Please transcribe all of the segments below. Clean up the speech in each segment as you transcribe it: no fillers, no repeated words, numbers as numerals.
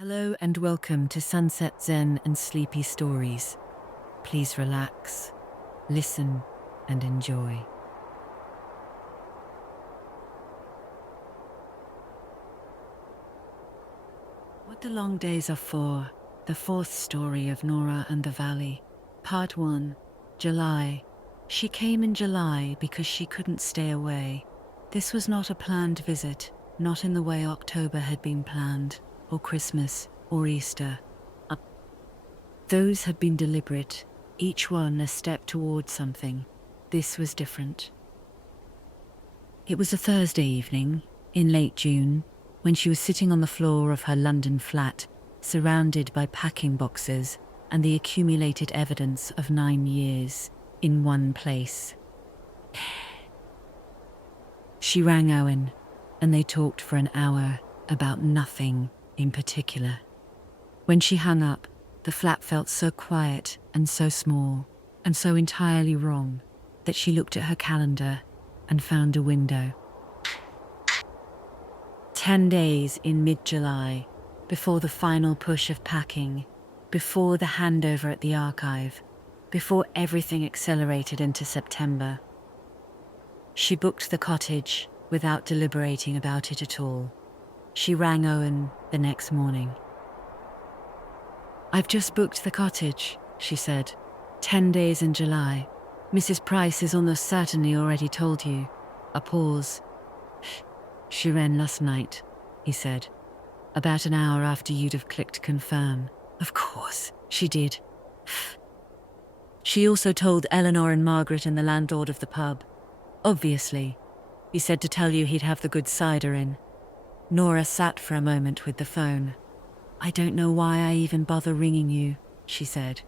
Hello and welcome to Sunset Zen and Sleepy Stories. Please relax, listen, and enjoy. What the Long Days Are For, the fourth story of Nora and the Valley. Part 1, July. She came in July because she couldn't stay away. This was not a planned visit, not in the way October had been planned, or Christmas, or Easter. Those had been deliberate, each one a step towards something. This was different. It was a Thursday evening, in late June, when she was sitting on the floor of her London flat, surrounded by packing boxes and the accumulated evidence of 9 years in one place. She rang Owen, and they talked for an hour about nothing in particular. When she hung up, the flat felt so quiet and so small and so entirely wrong that she looked at her calendar and found a window. 10 days in mid-July, before the final push of packing, before the handover at the archive, before everything accelerated into September. She booked the cottage without deliberating about it at all. She rang Owen the next morning. "I've just booked the cottage," she said. 10 days in July. Mrs. Price is almost certainly already told you. A pause. "She ran last night," he said. "About an hour after you'd have clicked confirm." "Of course, she did." "She also told Eleanor and Margaret and the landlord of the pub. Obviously. He said to tell you he'd have the good cider in." Nora sat for a moment with the phone. "I don't know why I even bother ringing you," she said.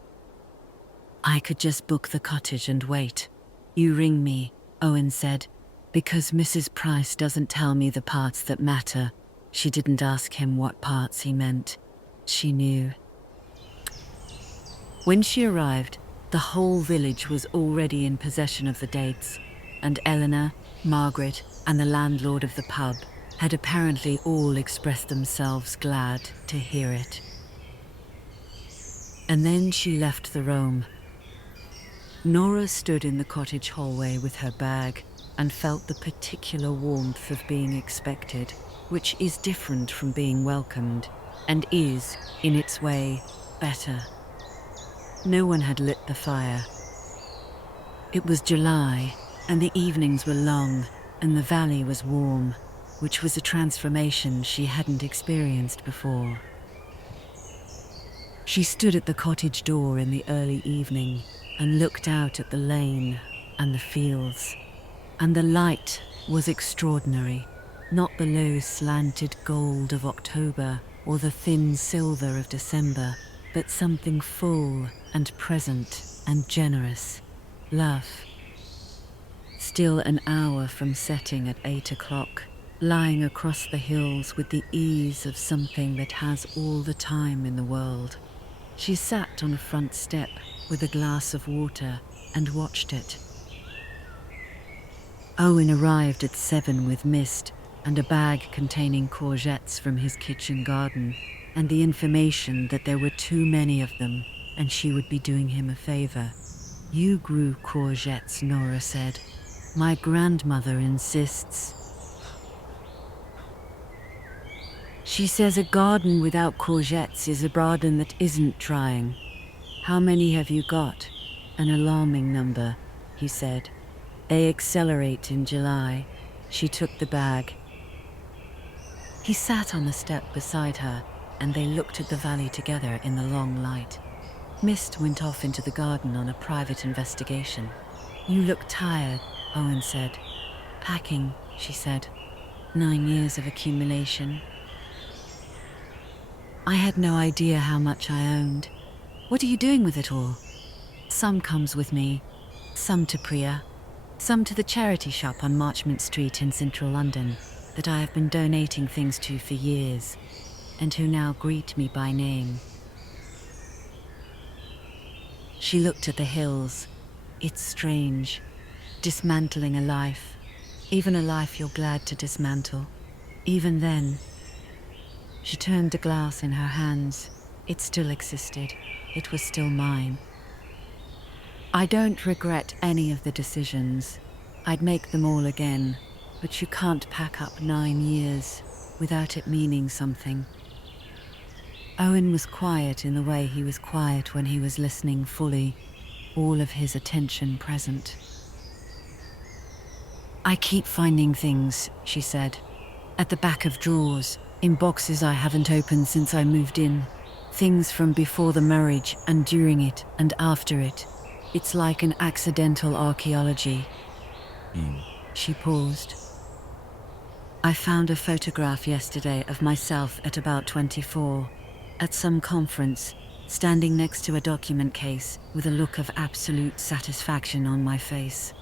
"I could just book the cottage and wait. You ring me," Owen said, "because Mrs. Price doesn't tell me the parts that matter." She didn't ask him what parts he meant. She knew. When she arrived, the whole village was already in possession of the dates, and Eleanor, Margaret, and the landlord of the pub had apparently all expressed themselves glad to hear it. And then she left the room. Nora stood in the cottage hallway with her bag and felt the particular warmth of being expected, which is different from being welcomed, and is, in its way, better. No one had lit the fire. It was July, and the evenings were long, and the valley was warm, which was a transformation she hadn't experienced before. She stood at the cottage door in the early evening and looked out at the lane and the fields. And the light was extraordinary, not the low slanted gold of October or the thin silver of December, but something full and present and generous. Love. Still an hour from setting at 8 o'clock, lying across the hills with the ease of something that has all the time in the world. She sat on a front step with a glass of water and watched it. Owen arrived at 7 with mist and a bag containing courgettes from his kitchen garden, and the information that there were too many of them and she would be doing him a favor. "You grew courgettes," Nora said. "My grandmother insists. She says a garden without courgettes is a garden that isn't trying." "How many have you got?" "An alarming number," he said. "They accelerate in July." She took the bag. He sat on the step beside her, and they looked at the valley together in the long light. Mist went off into the garden on a private investigation. "You look tired," Owen said. "Packing," she said. 9 years of accumulation. "I had no idea how much I owned. What are you doing with it all?" "Some comes with me, some to Priya, some to the charity shop on Marchmont Street in central London that I have been donating things to for years, and who now greet me by name." She looked at the hills. It's strange, dismantling a life, even a life you're glad to dismantle. Even then, She turned the glass in her hands. It still existed. It was still mine. I don't regret any of the decisions. I'd make them all again, but you can't pack up 9 years without it meaning something. Owen was quiet in the way he was quiet when he was listening fully, all of his attention present. I keep finding things, she said, at the back of drawers, in boxes I haven't opened since I moved in. Things from before the marriage and during it and after it. It's like an accidental archaeology. She paused. I found a photograph yesterday of myself at about 24, at some conference, standing next to a document case with a look of absolute satisfaction on my face.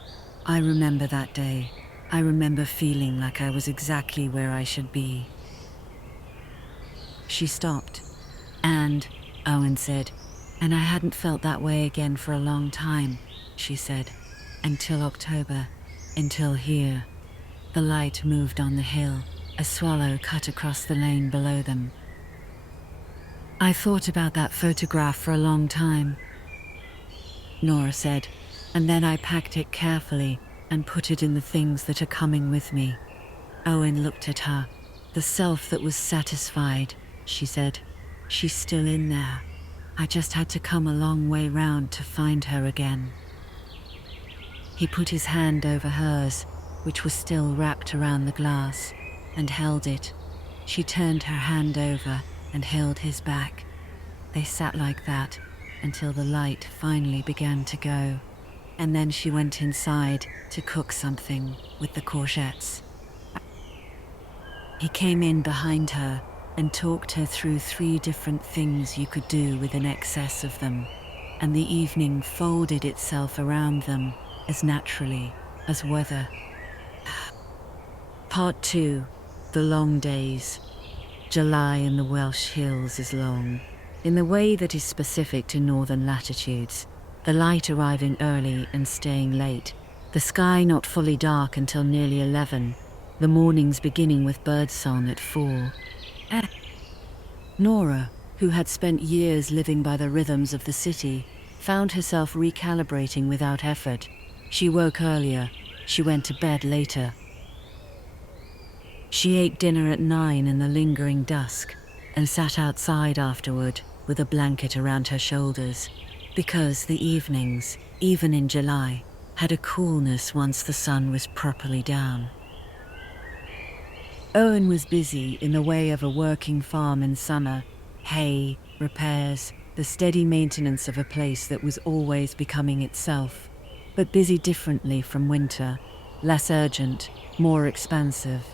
I remember that day. I remember feeling like I was exactly where I should be. She stopped. And, Owen said, and I hadn't felt that way again for a long time, she said, until October, until here. The light moved on the hill. A swallow cut across the lane below them. I thought about that photograph for a long time, Nora said, and then I packed it carefully and put it in the things that are coming with me. Owen looked at her. The self that was satisfied, she said. She's still in there. I just had to come a long way round to find her again. He put his hand over hers, which was still wrapped around the glass, and held it. She turned her hand over and held his back. They sat like that until the light finally began to go, and then she went inside to cook something with the courgettes. He came in behind her and talked her through 3 different things you could do with an excess of them, and the evening folded itself around them as naturally as weather. Part 2. The long days. July in the Welsh hills is long, in the way that is specific to northern latitudes, the light arriving early and staying late, the sky not fully dark until nearly 11, the mornings beginning with birdsong at 4. Nora, who had spent years living by the rhythms of the city, found herself recalibrating without effort. She woke earlier, she went to bed later. She ate dinner at 9 in the lingering dusk, and sat outside afterward with a blanket around her shoulders, because the evenings, even in July, had a coolness once the sun was properly down. Owen was busy in the way of a working farm in summer, hay, repairs, the steady maintenance of a place that was always becoming itself, but busy differently from winter, less urgent, more expansive.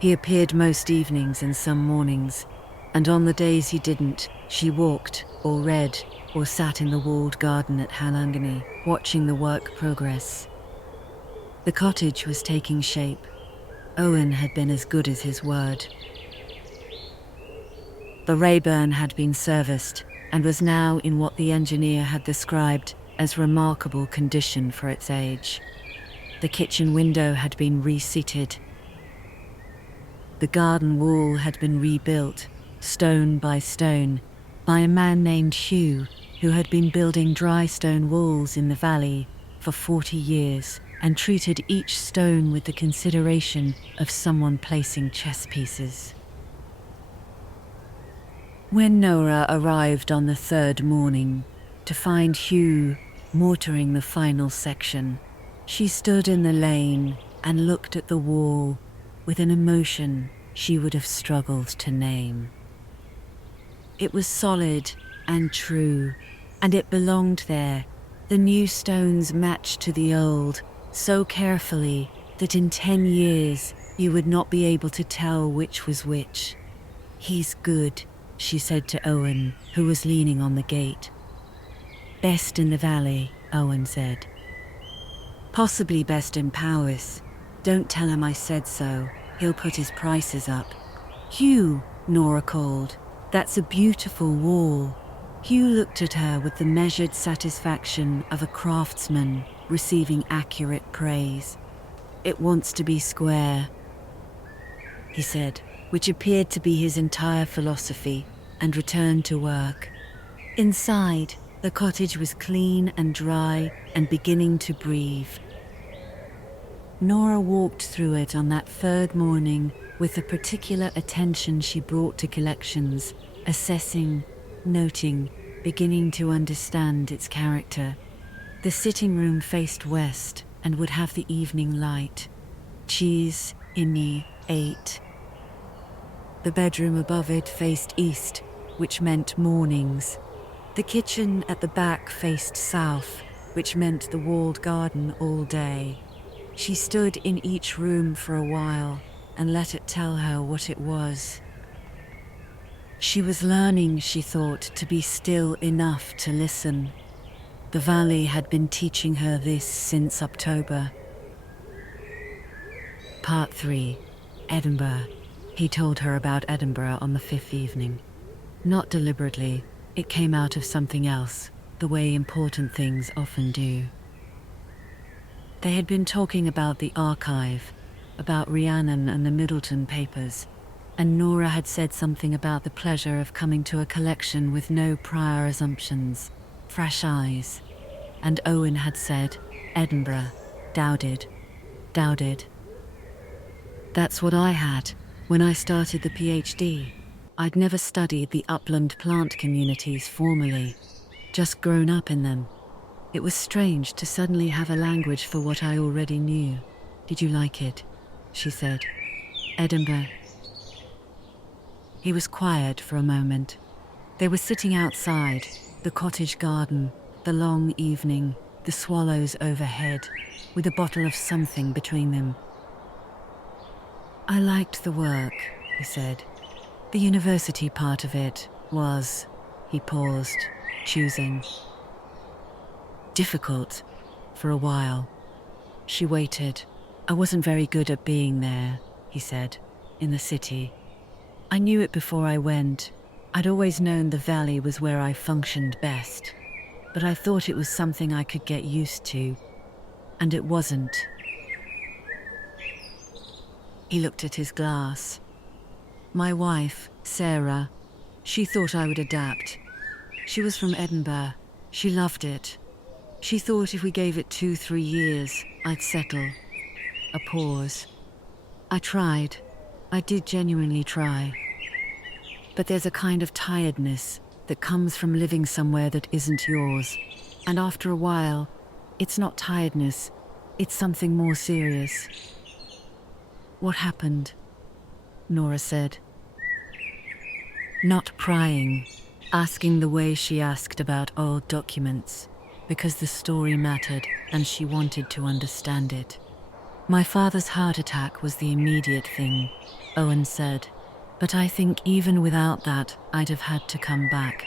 He appeared most evenings and some mornings, and on the days he didn't, she walked, or read, or sat in the walled garden at Halangany, watching the work progress. The cottage was taking shape. Owen had been as good as his word. The Rayburn had been serviced and was now in what the engineer had described as remarkable condition for its age. The kitchen window had been reseated. The garden wall had been rebuilt, stone by stone, by a man named Hugh, who had been building dry stone walls in the valley for 40 years and treated each stone with the consideration of someone placing chess pieces. When Nora arrived on the 3rd morning to find Hugh mortaring the final section, she stood in the lane and looked at the wall with an emotion she would have struggled to name. It was solid and true, and it belonged there. The new stones matched to the old, so carefully that in 10 years you would not be able to tell which was which. "He's good," she said to Owen, who was leaning on the gate. "Best in the valley," Owen said. "Possibly best in Powys. Don't tell him I said so. He'll put his prices up." "Hugh," Nora called, "that's a beautiful wall." Hugh looked at her with the measured satisfaction of a craftsman receiving accurate praise. "It wants to be square," he said. which appeared to be his entire philosophy, and returned to work. Inside, the cottage was clean and dry and beginning to breathe. Nora walked through it on that third morning with the particular attention she brought to collections, assessing, noting, beginning to understand its character. The sitting room faced west and would have the evening light. Cheese, inni, 8. The bedroom above it faced east, which meant mornings. The kitchen at the back faced south, which meant the walled garden all day. She stood in each room for a while and let it tell her what it was. She was learning, she thought, to be still enough to listen. The valley had been teaching her this since October. Part 3. Edinburgh. He told her about Edinburgh on the 5th evening. Not deliberately, it came out of something else, the way important things often do. They had been talking about the archive, about Rhiannon and the Middleton papers, and Nora had said something about the pleasure of coming to a collection with no prior assumptions, fresh eyes. And Owen had said, Edinburgh, Dowded. That's what I had when I started the PhD. I'd never studied the upland plant communities formally, just grown up in them. It was strange to suddenly have a language for what I already knew. Did you like it? She said. Edinburgh. He was quiet for a moment. They were sitting outside, the cottage garden, the long evening, the swallows overhead, with a bottle of something between them. I liked the work, he said. The university part of it was, he paused, choosing. Difficult, for a while. She waited. I wasn't very good at being there, he said, in the city. I knew it before I went. I'd always known the valley was where I functioned best, but I thought it was something I could get used to, and it wasn't. He looked at his glass. My wife, Sarah, she thought I would adapt. She was from Edinburgh. She loved it. She thought if we gave it 2-3 years, I'd settle. A pause. I tried. I did genuinely try. But there's a kind of tiredness that comes from living somewhere that isn't yours. And after a while, it's not tiredness, it's something more serious. What happened? Nora said. Not prying, asking the way she asked about old documents, because the story mattered and she wanted to understand it. My father's heart attack was the immediate thing, Owen said, but I think even without that, I'd have had to come back.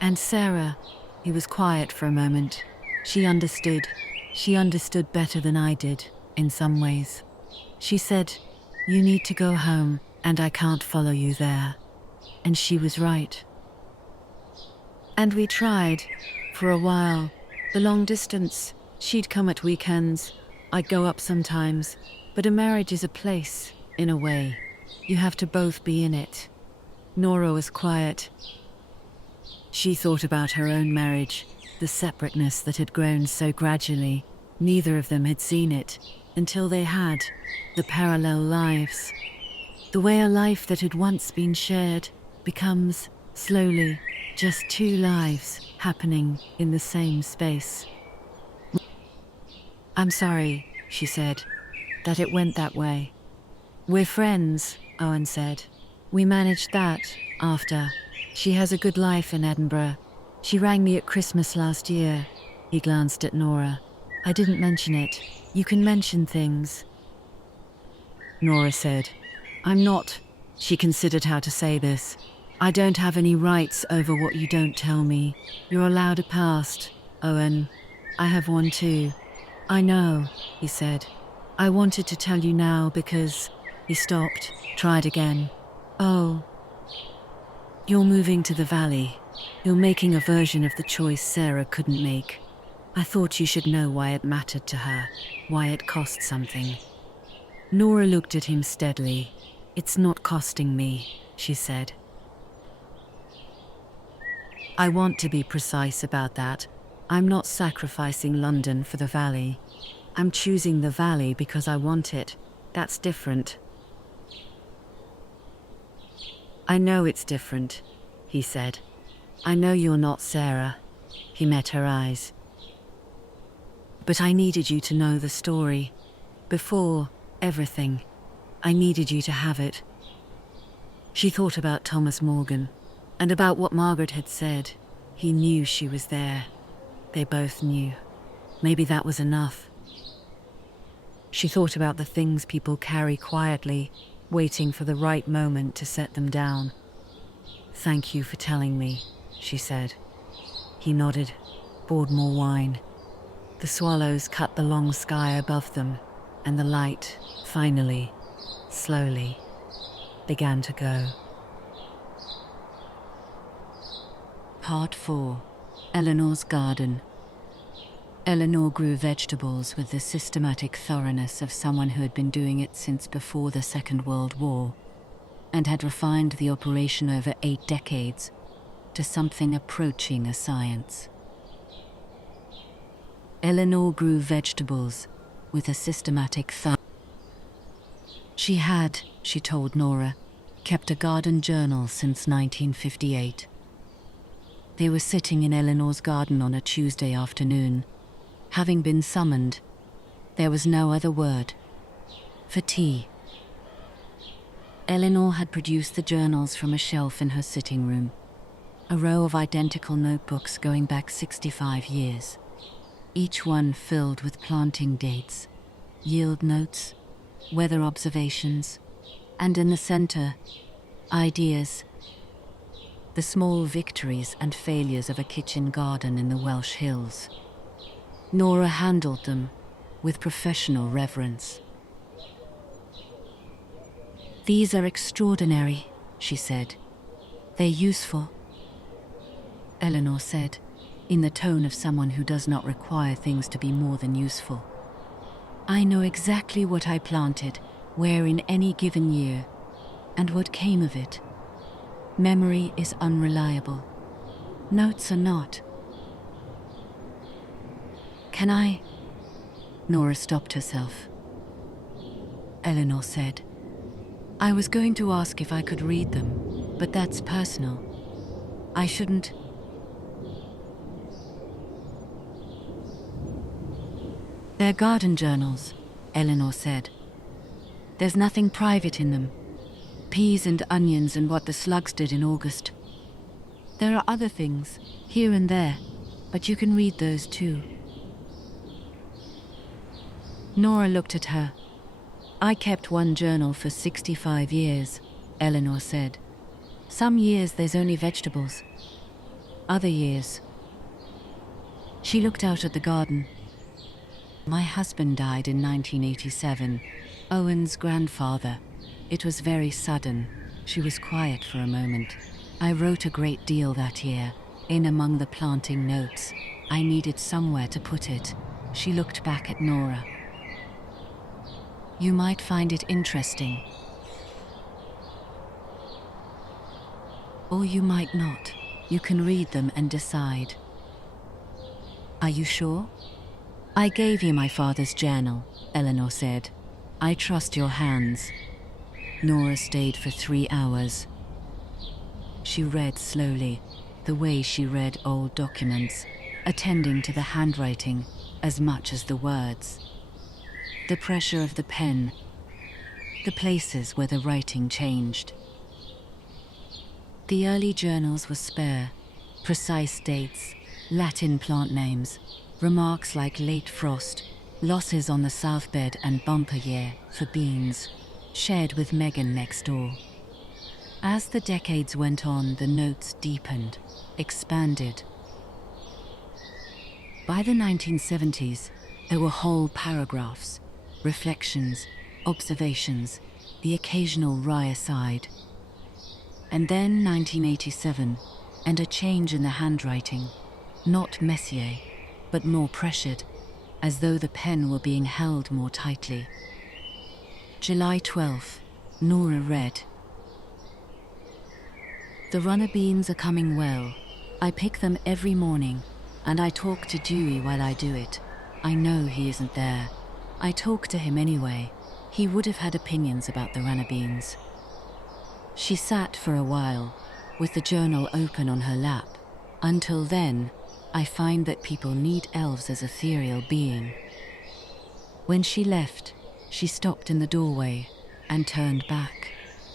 And Sarah, he was quiet for a moment. She understood. She understood better than I did, in some ways. She said, you need to go home, and I can't follow you there. And she was right. And we tried, for a while. The long distance, she'd come at weekends, I'd go up sometimes, but a marriage is a place, in a way. You have to both be in it. Nora was quiet. She thought about her own marriage, the separateness that had grown so gradually. Neither of them had seen it, until they had, the parallel lives. The way a life that had once been shared becomes, slowly, just two lives happening in the same space. I'm sorry, she said, that it went that way. We're friends, Owen said. We managed that, after. She has a good life in Edinburgh. She rang me at Christmas last year. He glanced at Nora. I didn't mention it. You can mention things. Nora said, I'm not. She considered how to say this. I don't have any rights over what you don't tell me. You're allowed a past, Owen. I have one too. I know, he said. I wanted to tell you now because... He stopped, tried again. Oh. You're moving to the valley. You're making a version of the choice Sarah couldn't make. I thought you should know why it mattered to her, why it cost something. Nora looked at him steadily. It's not costing me, she said. I want to be precise about that. I'm not sacrificing London for the valley. I'm choosing the valley because I want it. That's different. I know it's different, he said. I know you're not Sarah. He met her eyes. But I needed you to know the story. Before everything, I needed you to have it. She thought about Thomas Morgan, and about what Margaret had said. He knew she was there. They both knew. Maybe that was enough. She thought about the things people carry quietly, waiting for the right moment to set them down. Thank you for telling me, she said. He nodded, poured more wine. The swallows cut the long sky above them, and the light, finally, slowly, began to go. Part 4. Eleanor's Garden. Eleanor grew vegetables with the systematic thoroughness of someone who had been doing it since before the Second World War, and had refined the operation over 8 decades to something approaching a science. Eleanor grew vegetables with a systematic She had, she told Nora, kept a garden journal since 1958. They were sitting in Eleanor's garden on a Tuesday afternoon. Having been summoned, there was no other word. For tea. Eleanor had produced the journals from a shelf in her sitting room, a row of identical notebooks going back 65 years, each one filled with planting dates, yield notes, weather observations, and in the center, ideas. The small victories and failures of a kitchen garden in the Welsh hills. Nora handled them with professional reverence. These are extraordinary, she said. They're useful. Eleanor said, in the tone of someone who does not require things to be more than useful. I know exactly what I planted, where in any given year, and what came of it. Memory is unreliable. Notes are not. Can I? Nora stopped herself. Eleanor said, I was going to ask if I could read them, but that's personal. I shouldn't. They're garden journals, Eleanor said. There's nothing private in them. Peas and onions and what the slugs did in August. There are other things, here and there, but you can read those too. Nora looked at her. I kept one journal for 65 years, Eleanor said. Some years there's only vegetables. Other years. She looked out at the garden. My husband died in 1987, Owen's grandfather. It was very sudden. She was quiet for a moment. I wrote a great deal that year, in among the planting notes. I needed somewhere to put it. She looked back at Nora. You might find it interesting. Or you might not. You can read them and decide. Are you sure? I gave you my father's journal, Eleanor said. I trust your hands. Nora stayed for 3 hours. She read slowly, the way she read old documents, attending to the handwriting as much as the words. The pressure of the pen, the places where the writing changed. The early journals were spare, precise dates, Latin plant names, remarks like late frost, losses on the south bed and bumper year for beans, shared with Megan next door. As the decades went on, the notes deepened, expanded. By the 1970s, there were whole paragraphs, reflections, observations, the occasional wry aside. And then 1987, and a change in the handwriting, not Messier, but more pressured, as though the pen were being held more tightly. July 12, Nora read. The runner beans are coming well. I pick them every morning, and I talk to Dewey while I do it. I know he isn't there. I talk to him anyway. He would have had opinions about the runner beans. She sat for a while, with the journal open on her lap. Until then, I find that people need elves as ethereal being. When she left, she stopped in the doorway and turned back.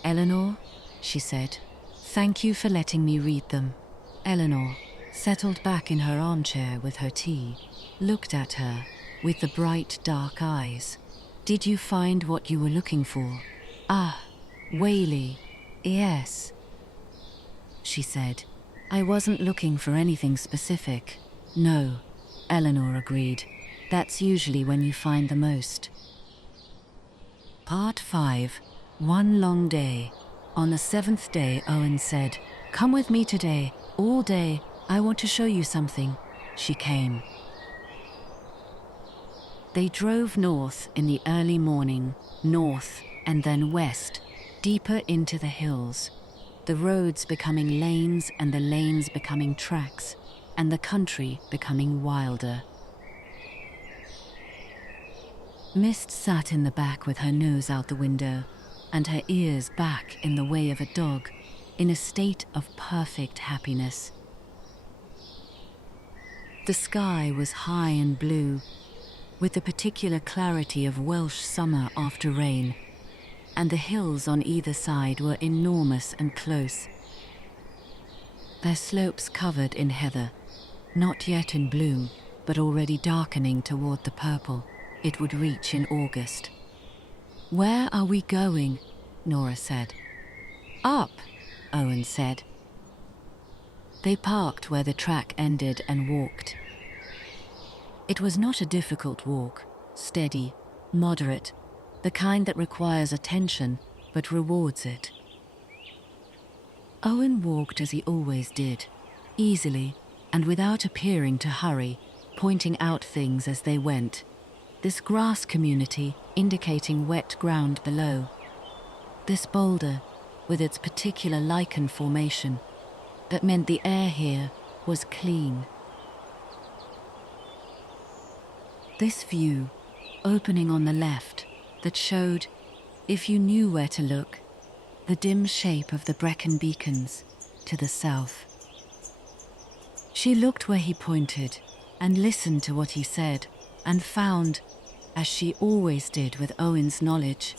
Eleanor, she said, thank you for letting me read them. Eleanor, settled back in her armchair with her tea, looked at her with the bright dark eyes. Did you find what you were looking for? Ah, Whaley, yes, she said. I wasn't looking for anything specific. No, Eleanor agreed. That's usually when you find the most. Part 5. One long day. On the 7th day, Owen said, come with me today, all day. I want to show you something. She came. They drove north in the early morning, north and then west, deeper into the hills, the roads becoming lanes and the lanes becoming tracks, and the country becoming wilder. Mist sat in the back with her nose out the window and her ears back in the way of a dog, in a state of perfect happiness. The sky was high and blue, with the particular clarity of Welsh summer after rain, and the hills on either side were enormous and close, their slopes covered in heather, not yet in bloom, but already darkening toward the purple it would reach in August. Where are we going? Nora said. Up, Owen said. They parked where the track ended and walked. It was not a difficult walk, steady, moderate, the kind that requires attention but rewards it. Owen walked as he always did, easily and without appearing to hurry, pointing out things as they went. This grass community indicating wet ground below. This boulder, with its particular lichen formation, that meant the air here was clean. This view, opening on the left, that showed, if you knew where to look, the dim shape of the Brecon beacons to the south. She looked where he pointed and listened to what he said, and found, as she always did with Owen's knowledge,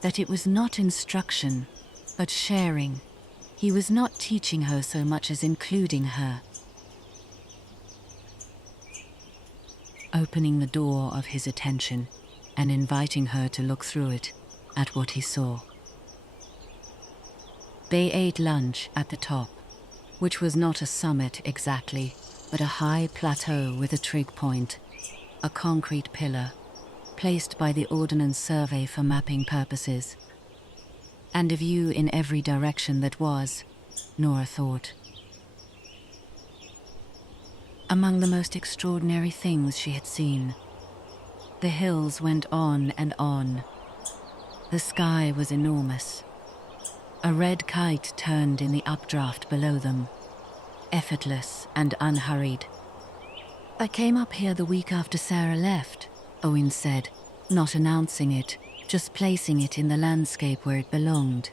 that it was not instruction, but sharing. He was not teaching her so much as including her. Opening the door of his attention and inviting her to look through it at what he saw. They ate lunch at the top, which was not a summit exactly, but a high plateau with a trig point, a concrete pillar, placed by the Ordnance Survey for mapping purposes, and a view in every direction that was, Nora thought. Among the most extraordinary things she had seen. The hills went on and on. The sky was enormous. A red kite turned in the updraft below them, effortless and unhurried. I came up here the week after Sarah left, Owen said, not announcing it, just placing it in the landscape where it belonged.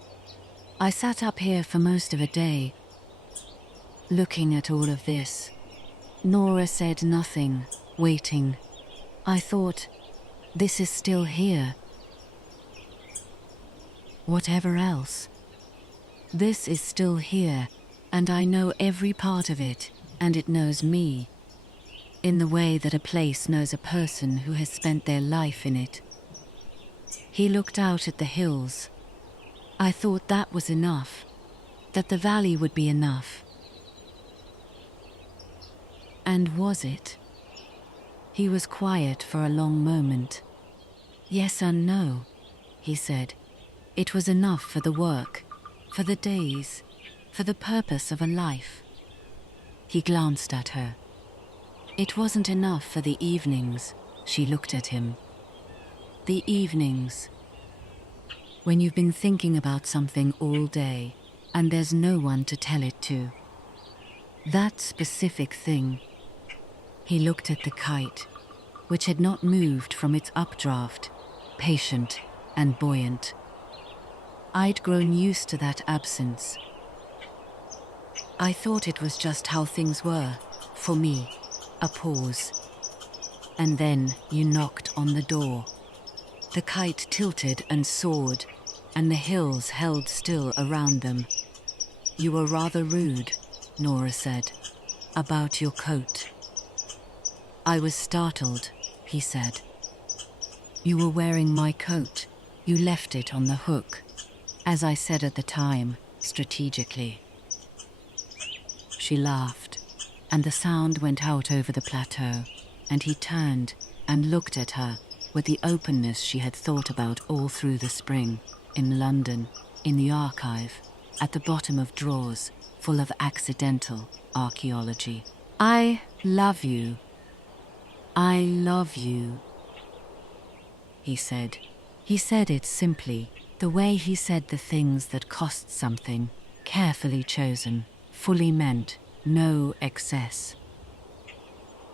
I sat up here for most of a day, looking at all of this. Nora said nothing, waiting. I thought, this is still here. Whatever else. This is still here, and I know every part of it, and it knows me, in the way that a place knows a person who has spent their life in it. He looked out at the hills. I thought that was enough, that the valley would be enough. And was it? He was quiet for a long moment. Yes and no, he said. It was enough for the work, for the days, for the purpose of a life. He glanced at her. It wasn't enough for the evenings. She looked at him. The evenings. When you've been thinking about something all day and there's no one to tell it to. That specific thing. He looked at the kite, which had not moved from its updraft, patient and buoyant. I'd grown used to that absence. I thought it was just how things were, for me. A pause. And then you knocked on the door. The kite tilted and soared, and the hills held still around them. You were rather rude, Nora said, about your coat. I was startled, he said. You were wearing my coat. You left it on the hook. As I said at the time, strategically. She laughed, and the sound went out over the plateau, and he turned and looked at her with the openness she had thought about all through the spring, in London, in the archive, at the bottom of drawers, full of accidental archaeology. I love you. I love you, he said. He said it simply, the way he said the things that cost something, carefully chosen, fully meant, no excess.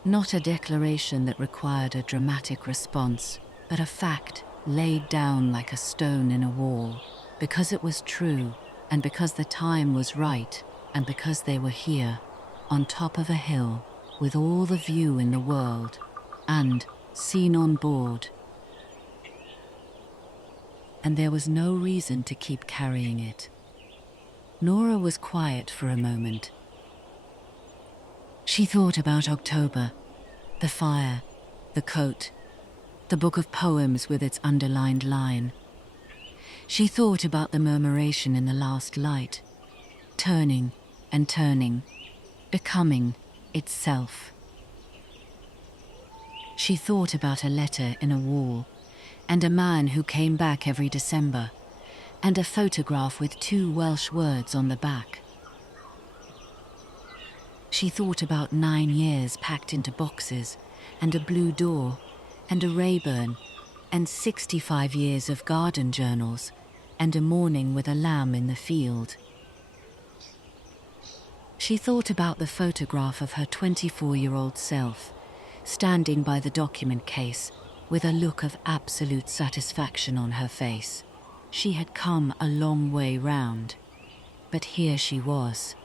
Not a declaration that required a dramatic response, but a fact laid down like a stone in a wall, because it was true, and because the time was right, and because they were here, on top of a hill, with all the view in the world, and seen on board. And there was no reason to keep carrying it. Nora was quiet for a moment. She thought about October, the fire, the coat, the book of poems with its underlined line. She thought about the murmuration in the last light, turning and turning, becoming itself. She thought about a letter in a wall, and a man who came back every December, and a photograph with 2 Welsh words on the back. She thought about 9 years packed into boxes, and a blue door, and a Rayburn, and 65 years of garden journals, and a morning with a lamb in the field. She thought about the photograph of her 24-year-old self, standing by the document case, with a look of absolute satisfaction on her face. She had come a long way round, but here she was.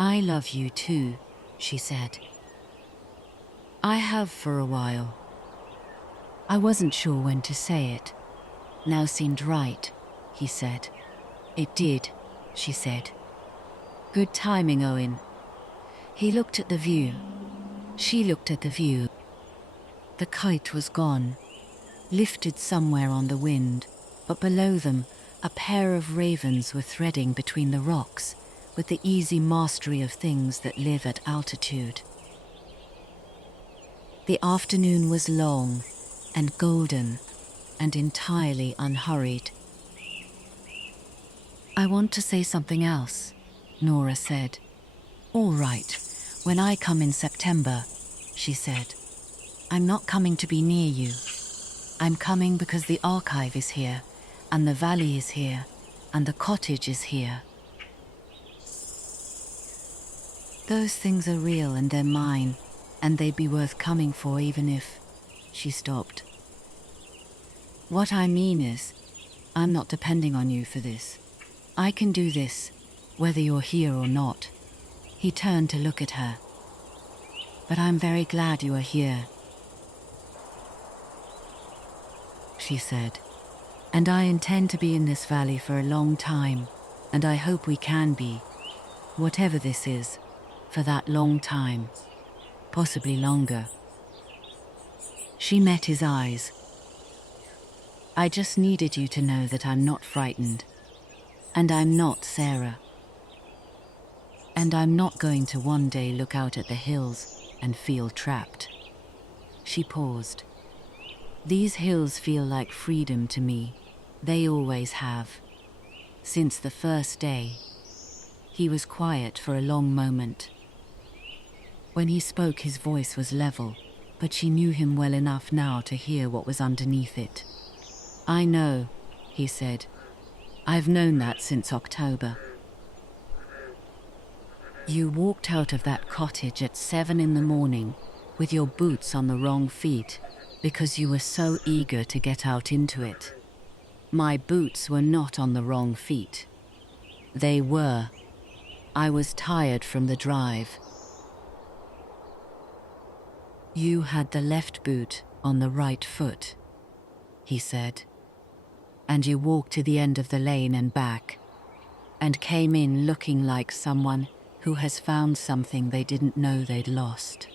I love you too, she said. I have for a while. I wasn't sure when to say it. Now seemed right, he said. It did, she said. Good timing, Owen. He looked at the view. She looked at the view. The kite was gone, lifted somewhere on the wind, but below them, a pair of ravens were threading between the rocks, with the easy mastery of things that live at altitude. The afternoon was long and golden and entirely unhurried. I want to say something else, Nora said. All right, when I come in September, she said. I'm not coming to be near you. I'm coming because the archive is here, and the valley is here, and the cottage is here. Those things are real and they're mine, and they'd be worth coming for even if... She stopped. What I mean is, I'm not depending on you for this. I can do this, whether you're here or not. He turned to look at her. But I'm very glad you are here, she said. And I intend to be in this valley for a long time, and I hope we can be, whatever this is, for that long time, possibly longer. She met his eyes. I just needed you to know that I'm not frightened, and I'm not Sarah. And I'm not going to one day look out at the hills and feel trapped. She paused. These hills feel like freedom to me. They always have. Since the first day. He was quiet for a long moment. When he spoke, his voice was level, but she knew him well enough now to hear what was underneath it. I know, he said. I've known that since October. You walked out of that cottage at 7 in the morning with your boots on the wrong feet because you were so eager to get out into it. My boots were not on the wrong feet. They were. I was tired from the drive. You had the left boot on the right foot, he said, and you walked to the end of the lane and back, and came in looking like someone who has found something they didn't know they'd lost.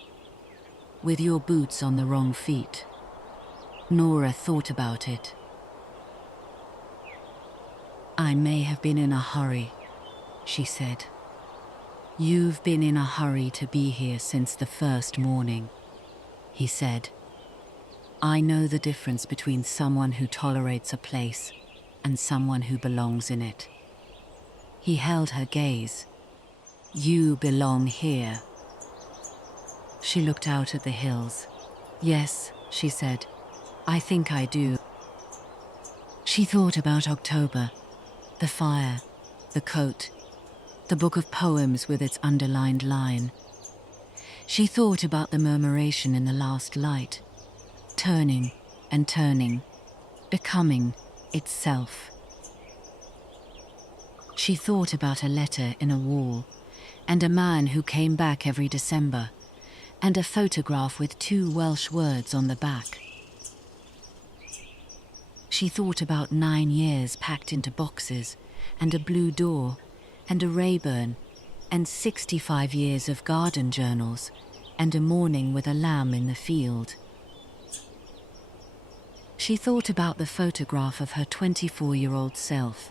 With your boots on the wrong feet. Nora thought about it. I may have been in a hurry, she said. You've been in a hurry to be here since the first morning, he said. I know the difference between someone who tolerates a place and someone who belongs in it. He held her gaze. You belong here. She looked out at the hills. Yes, she said, I think I do. She thought about October, the fire, the coat, the book of poems with its underlined line. She thought about the murmuration in the last light, turning and turning, becoming itself. She thought about a letter in a wall, and a man who came back every December, and a photograph with 2 Welsh words on the back. She thought about 9 years packed into boxes, and a blue door, and a Rayburn, and 65 years of garden journals, and a morning with a lamb in the field. She thought about the photograph of her 24-year-old self,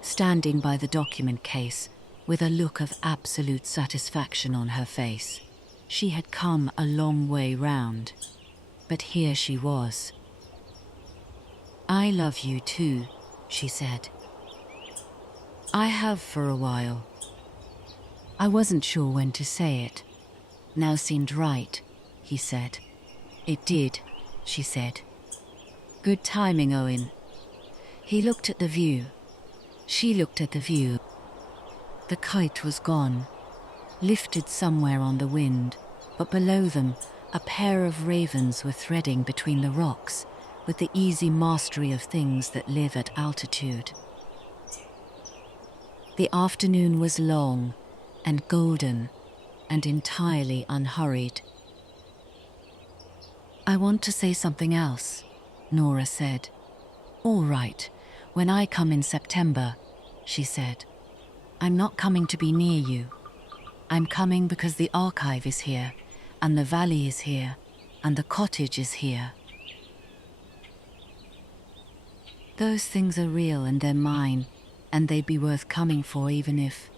standing by the document case with a look of absolute satisfaction on her face. She had come a long way round, but here she was. I love you too, she said. I have for a while. I wasn't sure when to say it. Now seemed right, he said. It did, she said. Good timing, Owen. He looked at the view. She looked at the view. The kite was gone, lifted somewhere on the wind, but below them a pair of ravens were threading between the rocks with the easy mastery of things that live at altitude. The afternoon was long and golden and entirely unhurried. I want to say something else, Nora said. All right, when I come in September, she said. I'm not coming to be near you. I'm coming because the archive is here, and the valley is here, and the cottage is here. Those things are real and they're mine, and they'd be worth coming for even if...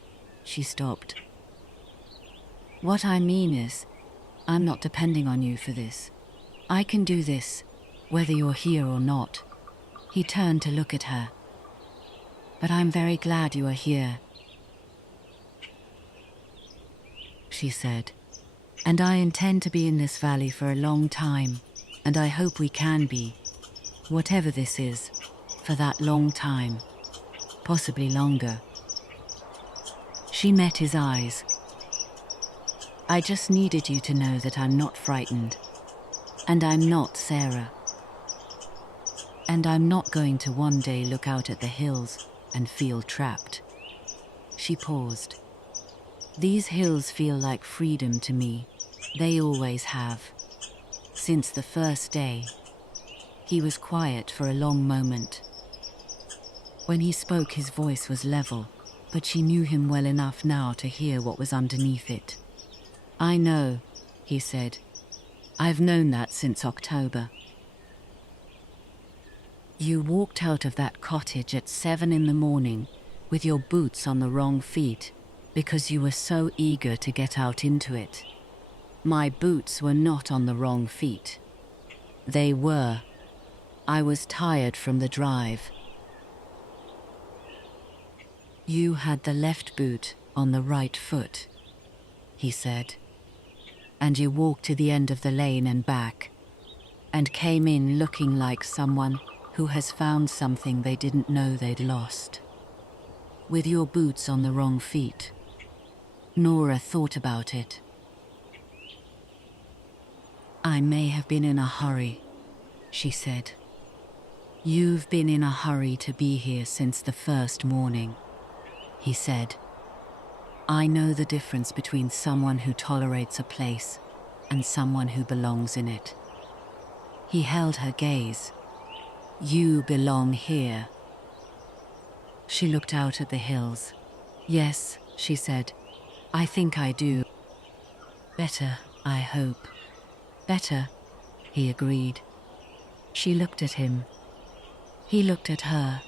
She stopped. What I mean is, I'm not depending on you for this. I can do this, whether you're here or not. He turned to look at her. But I'm very glad you are here, she said. And I intend to be in this valley for a long time, and I hope we can be, whatever this is, for that long time, possibly longer. She met his eyes. I just needed you to know that I'm not frightened, and I'm not Sarah. And I'm not going to one day look out at the hills and feel trapped. She paused. These hills feel like freedom to me. They always have. Since the first day. He was quiet for a long moment. When he spoke, his voice was level, but she knew him well enough now to hear what was underneath it. I know, he said. I've known that since October. You walked out of that cottage at 7 in the morning with your boots on the wrong feet because you were so eager to get out into it. My boots were not on the wrong feet. They were. I was tired from the drive. You had the left boot on the right foot, he said, and you walked to the end of the lane and back, and came in looking like someone who has found something they didn't know they'd lost. With your boots on the wrong feet. Nora thought about it. I may have been in a hurry, she said. You've been in a hurry to be here since the first morning, he said. I know the difference between someone who tolerates a place and someone who belongs in it. He held her gaze. You belong here. She looked out at the hills. Yes, she said. I think I do. Better, I hope. Better, he agreed. She looked at him. He looked at her.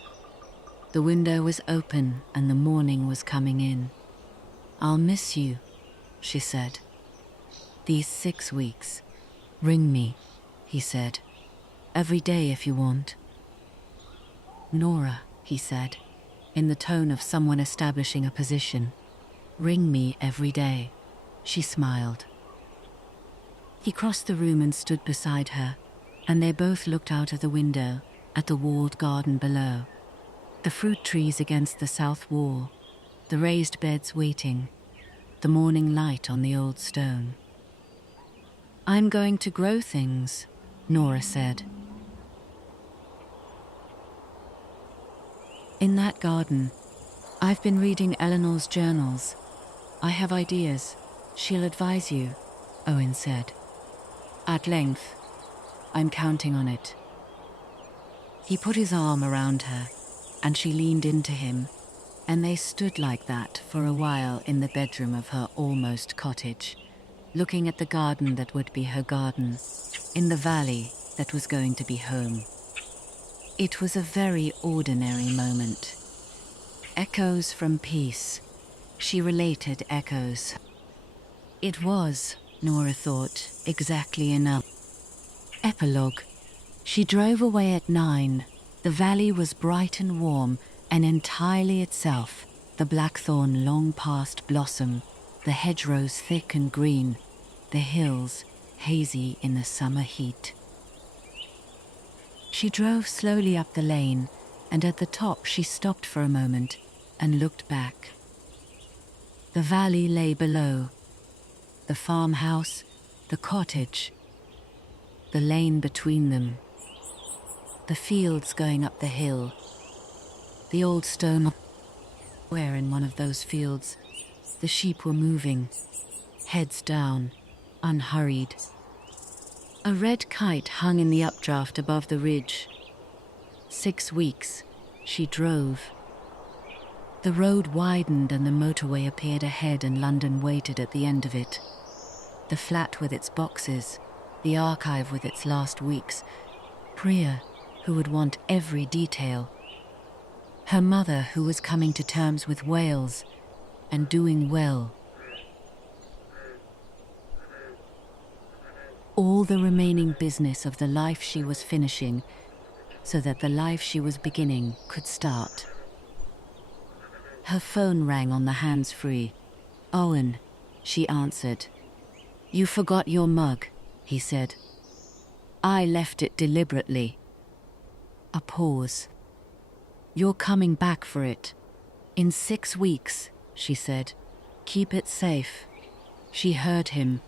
The window was open and the morning was coming in. I'll miss you, she said. These 6 weeks. Ring me, he said. Every day if you want. Nora, he said, in the tone of someone establishing a position. Ring me every day. She smiled. He crossed the room and stood beside her, and they both looked out of the window at the walled garden below. The fruit trees against the south wall, the raised beds waiting, the morning light on the old stone. I'm going to grow things, Nora said. In that garden, I've been reading Eleanor's journals. I have ideas. She'll advise you, Owen said. At length. I'm counting on it. He put his arm around her, and she leaned into him, and they stood like that for a while in the bedroom of her almost cottage, looking at the garden that would be her garden, in the valley that was going to be home. It was a very ordinary moment. Echoes from peace. She related echoes. It was, Nora thought, exactly enough. Epilogue. She drove away at 9. The valley was bright and warm and entirely itself, the blackthorn long past blossom, the hedgerows thick and green, the hills hazy in the summer heat. She drove slowly up the lane, and at the top she stopped for a moment and looked back. The valley lay below, the farmhouse, the cottage, the lane between them, the fields going up the hill, the old stone where in one of those fields the sheep were moving, heads down, unhurried. A red kite hung in the updraft above the ridge. 6 weeks, she drove. The road widened and the motorway appeared ahead and London waited at the end of it. The flat with its boxes, the archive with its last weeks, Priya, who would want every detail. Her mother, who was coming to terms with Wales and doing well. All the remaining business of the life she was finishing, so that the life she was beginning could start. Her phone rang on the hands-free. Owen, she answered. You forgot your mug, he said. I left it deliberately. A pause. You're coming back for it. In 6 weeks, she said. Keep it safe. She heard him.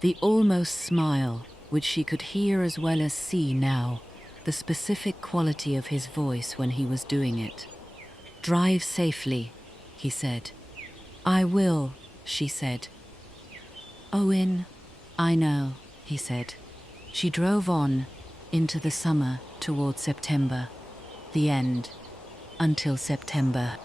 The almost smile, which she could hear as well as see now, the specific quality of his voice when he was doing it. Drive safely, he said. I will, she said. Owen, I know, he said. She drove on, into the summer, toward September. The end, until September.